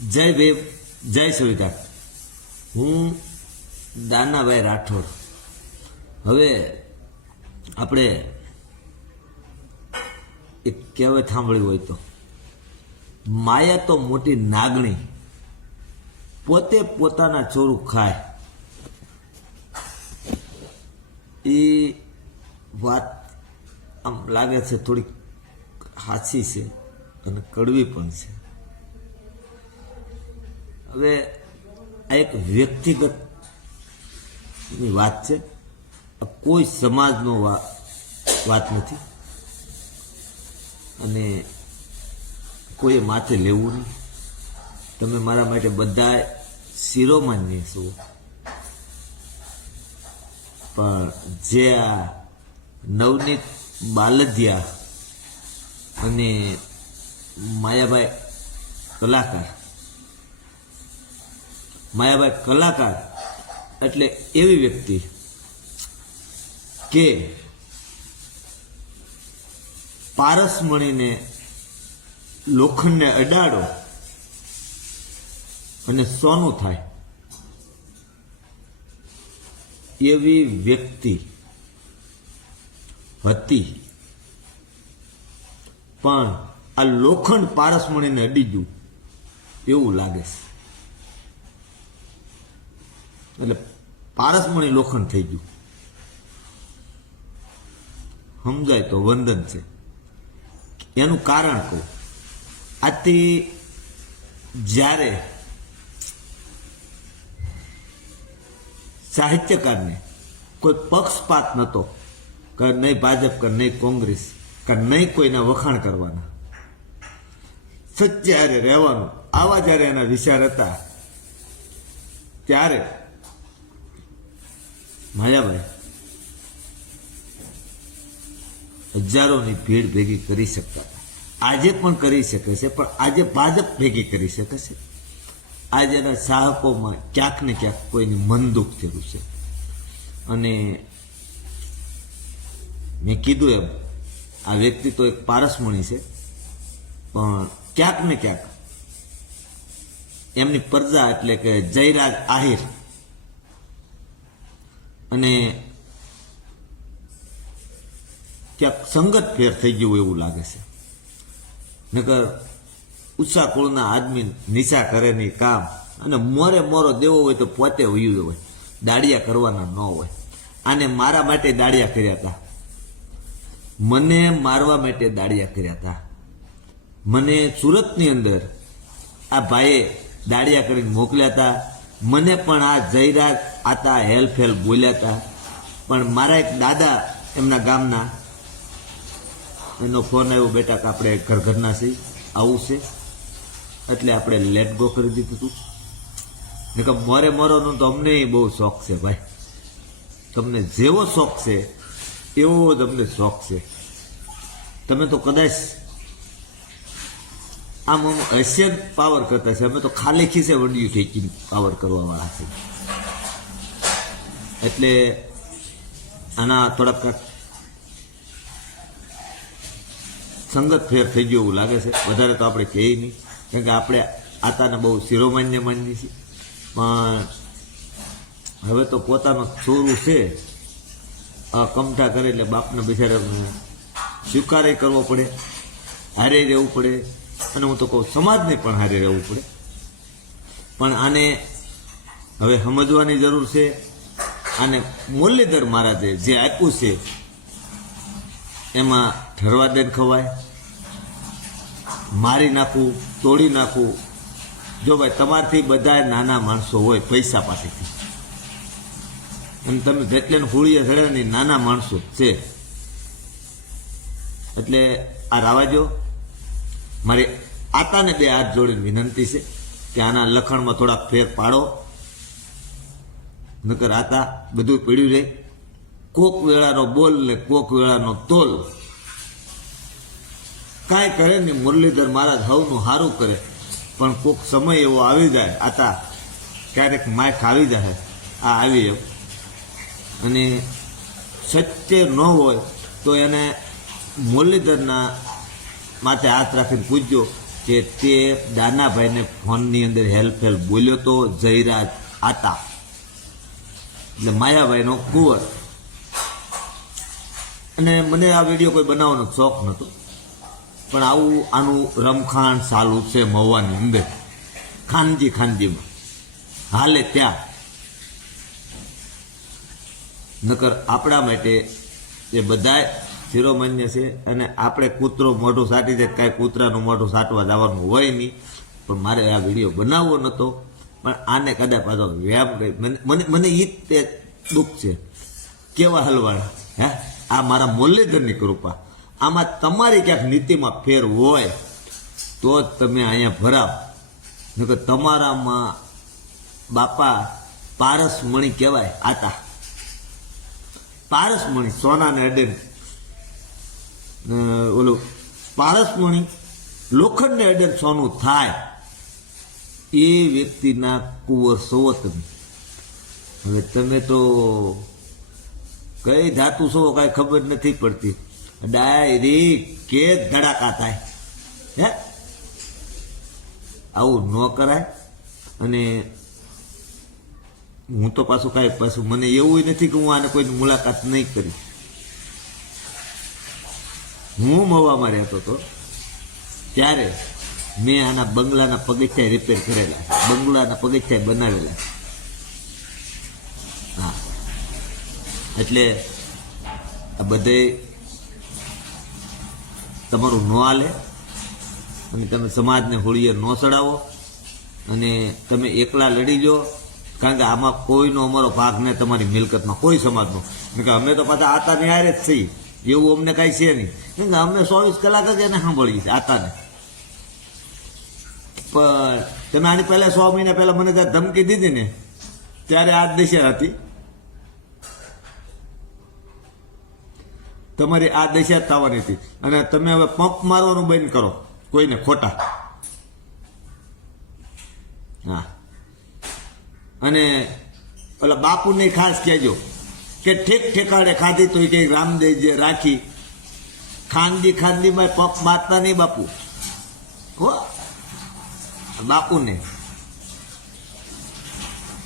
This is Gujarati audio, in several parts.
જય ભીમ, જય સુવિધા. હું દાનાભાઈ રાઠોડ. હવે આપણે એક કહેવત સાંભળ્યું હોય તો, માયા તો મોટી નાગણી, પોતે પોતાના ચોરું ખાય. એ વાત આમ લાગે છે થોડીક સાચી છે અને કડવી પણ છે. હવે આ એક વ્યક્તિગત ની વાત છે, કોઈ સમાજનો વાત નથી અને કોઈએ માથે લેવું નહીં. તમે મારા માટે બધા શિરોમાન્ય છો, પણ જે આ નવનીત બાલદિયા અને માયાભાઈ કલાકાર એટલે એવી વ્યક્તિ કે પારસમણીને લોખંડને અડાડો અને સોનું થાય એવી વ્યક્તિ હતી. પણ આ લોખંડ પારસમણીને અડી ગયું એવું લાગે છે. એટલે પારસમણી લોખંડ થઈ ગયું. સમજાય તો વંદન છે. એનું કારણ કહું, આથી જ્યારે સાહિત્યકારને કોઈ પક્ષપાત નહોતો કે નહીં ભાજપ કે નહીં કોંગ્રેસ કે નહીં કોઈના વખાણ કરવાના, સચ્ચારે રહેવાનું, આવા જ્યારે એના વિચાર હતા, ત્યારે માયાભાઈ હજારોની ભીડ ભેગી કરી શકતા હતા. આજે પણ કરી શકે છે, પણ આજે ભાજપ ભેગી કરી શકે છે. આજે એના ચાહકોમાં ક્યાંક ને ક્યાંક કોઈની મન દુઃખ થયું છે. અને મેં કીધું એમ, આ વ્યક્તિ તો એક પારસમણી છે, પણ ક્યાંક ને ક્યાંક એમની પ્રજા એટલે કે જયરાજ આહિર અને ક્યાંક સંગત ફેર થઈ ગયું એવું લાગે છે. નકર ઊંચા કુળના આદમી નીચા કરે નહીં કામ, અને મોરે મોરો દેવો હોય તો પોતે વયું હોય, દાડિયા કરવાના ન હોય. આને મારા માટે દાડિયા કર્યા હતા, મને મારવા માટે દાડિયા કર્યા હતા. મને સુરતની અંદર આ ભાઈએ દાડિયા કરીને મોકલ્યા હતા. મને પણ આ જયરાજ આતા હેલફેલ બોલ્યા હતા. પણ મારા એક દાદા એમના ગામના, એનો ફોન આવ્યો, બેટા કે આપણે ઘરના છીએ, આવું છે, એટલે આપણે લેટ ગો કરી દીધું હતું. ને કે મોરે મોરોનો તો અમને બહુ શોખ છે ભાઈ. તમને જેવો શોખ છે એવો જ અમને શોખ છે. તમે તો કદાચ આમ હસિયત પાવર કરતા છે, અમે તો ખાલી ખીસે વડિયું ઠેકીને પાવર કરવાવાળા છે. એટલે આના થોડાક સંગત ફેર થઈ ગયું એવું લાગે છે. વધારે તો આપણે કહીએ નહીં, કેમ કે આપણે આતાને બહુ શિરોમાન્ય માનીએ છીએ. પણ હવે તો પોતાનો છોરું છે આ કમઠા કરે એટલે બાપને બિચારાને સ્વીકારે કરવો પડે, હારે રહેવું પડે, અને હું તો કહું સમાજને પણ હારે રહેવું પડે. પણ આને હવે સમજવાની જરૂર છે. આને મુરલીધર મહારાજે જે આપ્યું છે એમાં ઠરવા દે ખવાય, મારી નાખવું, તોડી નાખવું. જો ભાઈ તમારથી બધા નાના માણસો હોય પૈસા પાસેથી, અને તમે જેટલે હોળીએ ચડે ને નાના માણસો છે, એટલે આ રાવાજો મારી આતાને બે હાથ જોડીને વિનંતી છે કે આના લખણમાં થોડાક ફેર પાડો. નકર આતા બધું પીડ્યું રહે. કોક વેળાનો બોલ ને કોક વેળાનો તોલ કાંઈ કરે ને. મુરલીધર મહારાજ હવનું સારું કરે, પણ કોક સમય એવો આવી જાય, આતા ક્યારેક માઇક આવી જાય, આ આવી એમ, અને સત્ય ન હોય તો એને મુરલીધરના માથે હાથ રાખીને પૂછજો કે તે દાનાભાઈને ફોનની અંદર હેલ્પ બોલ્યો તો જયરાજ આતા એટલે માયાભાઈનો કુંવર. અને મને આ વિડીયો કોઈ બનાવવાનો શોખ નહોતો, પણ આનું રમખાણ ચાલુ છે મહુવાની અંદર, ખાનગીમાં હાલે ત્યાં. નકર આપણા માટે એ બધા શિરોમાન્ય છે. અને આપણે કૂતરો મોઢું સાટી જાય, કાંઈ કૂતરાનું મોઢું સાટવા જવાનું હોય નહીં. પણ મારે આ વિડીયો બનાવવો નહોતો, પણ આને કદાચ પાછો વ્યાયામ કરી મને ઈ તે દુઃખ છે. કેવા હલવાડા હે આ મારા મુરલીધરની કૃપા. આમાં તમારી ક્યાંક નીતિમાં ફેર હોય તો જ તમે અહીંયા ભરાવ. નકર તમારામાં બાપા પારસમણી કહેવાય. આતા પારસમણી સોનાને અડે ઓલું પારસમણી લોખંડને અડે સોનું થાય એ વ્યક્તિના કુંવર છો તમે. હવે તમે તો કઈ ધાતુ છો કાંઈ ખબર નથી પડતી. ડાયરેક્ટ કે ધડાકા થાય હે, આવું ન કરાય. અને હું તો પાછું મને એવું નથી કે હું આને કોઈની મુલાકાત નહીં કરી. હું મવામાં રહેતો હતો ત્યારે મેં આના બંગલાના પગથિયા રિપેર કરેલા, બંગલાના પગથિયા બનાવેલા. હા, એટલે આ બધે તમારું ન હાલે અને તમે સમાજને હોળીએ ન ચડાવો અને તમે એકલા લડી લો. કારણ કે આમાં કોઈનો અમારો ભાગ નહીં, તમારી મિલકતમાં કોઈ સમાજનો. કે અમે તો પાછા આતાની હારે જ છીએ, એવું અમને કાંઈ છે નહીં. કેમ કે અમે 24 કલાક જ એને સાંભળીએ છીએ આતાને. પણ તમે આની પહેલાં 6 મહિના પહેલાં મને જ્યારે ધમકી દીધી ને ત્યારે આ દશા હતી. તમારી આ દશા થવાની હતી. અને તમે હવે પંપ મારવાનું બંધ કરો કોઈને ખોટા. હા, અને ઓલા બાપુને ખાસ કહેજો કે ઠેક ઠેકાડે ખાધી તો કે રામદેવજી રાખી. ખાનગીમાં પંપ મારતા નહીં બાપુ હો, બાપુને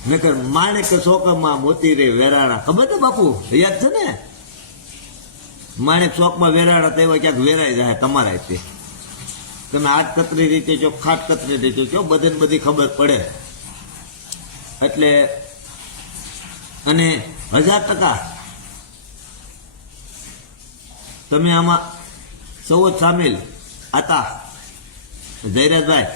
નકર માણેક ચોકમાં મોતી રે વેરાણા. ખબર છે બાપુ, યાદ છે ને? માણેક ચોકમાં વેરાણા તેવા ક્યાંક વેરાઈ જાય તમારા તે. તમે આઠ કતરી રીતે છો, ખાટ કતરી રીતે છો, બધી ખબર પડે. એટલે અને 1000% તમે આમાં સૌ જ સામેલ હતા. જયરાજભાઈ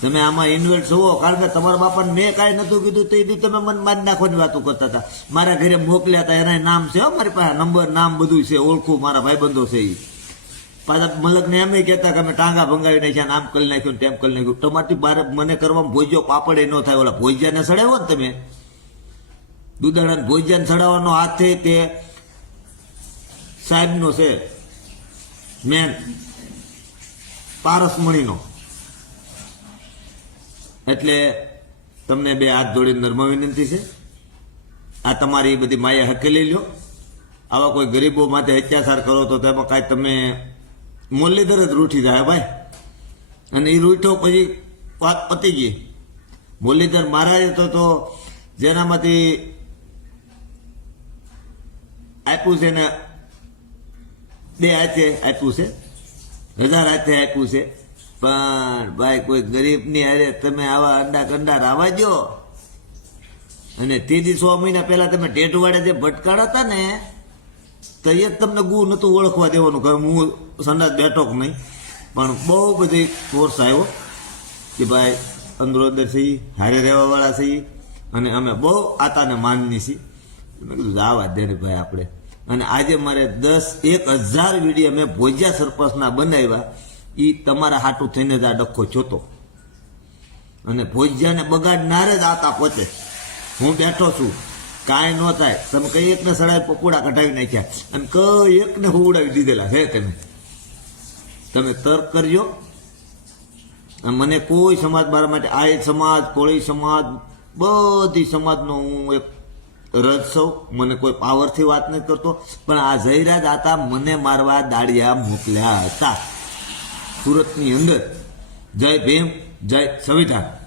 તમે આમાં ઇન્વોલ્વ છો, કારણ કે તમારા બાપાને મેં કાંઈ નહોતું કીધું તે દી તમે મન મારી નાખવાની વાતો કરતા હતા. મારા ઘરે મોકલ્યા હતા, એના નામ છે મારી પાસે, નંબર નામ બધું છે, ઓળખું, મારા ભાઈબંધો છે. એ પાછા મલકને એમ કહેતા કે અમે ટાંગા ભંગાવી નાખ્યા, આમ કરી નાખ્યું, તેમ કરી નાખ્યું. તમારથી બારે મને કરવામાં ભોજ્યો પાપડ ન થાય. ઓલા ભોજ્યાને સડાવો ને તમે, દુધાળાને ભોજ્યાને સડાવવાનો હાથ છે તે સાહેબનો છે, મેન પારસમણીનો. એટલે તમને બે હાથ જોડીને નર્મ વિનંતી છે, આ તમારી બધી માયા હકેલી લ્યો. આવા કોઈ ગરીબો માટે અત્યાચાર કરો તો તેમાં કાંઈ તમે મુરલીધર જ રૂઠી જાય ભાઈ. અને એ રૂઠો પછી વાત પતી ગઈ. મુરલીધર મહારાજ તો જેનામાંથી આપ્યું છે ને 2 હાથે આપ્યું છે, 1000 હાથે આપ્યું છે. પણ ભાઈ કોઈ ગરીબની હારે તમે આવા અંડા કંડા રાવા દો. અને ત્રીજી 6 મહિના પહેલા તમે ટેટવાડે જે ભટકાડા હતા ને તો એ તમને ગુ નહોતું ઓળખવા દેવાનું કે હું સંડાસ બેઠો કે નહીં. પણ બહુ બધી ફોર્સ આવ્યો કે ભાઈ અંદરો અંદર છીએ, હારે રહેવાવાળા છીએ અને અમે બહુ આતાને માનની છીએ. મેં કીધું આવા દે ને ભાઈ આપણે. અને આજે મારે 10,000 વિડીયો મેં ભોજ્યા સરપંચના બનાવ્યા. એ તમારા હાટું થઈને જ આ ડખો જોતો. અને ભોજ્યાને બગાડનારે જ આતા પોતે. હું બેઠો છું, કાંઈ ન થાય. તમે કઈ એકને સડાવી પકોડા કઢાવી નાખ્યા અને કઈ એકને હુવડાવી દીધેલા છે. તમે તર્ક કરજો. મને કોઈ સમાજ મારા માટે, આહિર સમાજ, કોળી સમાજ, બધી સમાજનો હું એક રજ છું. મને કોઈ પાવરથી વાત નથી કરતો. પણ આ જયરાજ આતા મને મારવા દાડિયા મોકલ્યા હતા સુરતની અંદર. જય ભીમ, જય સંવિધાન.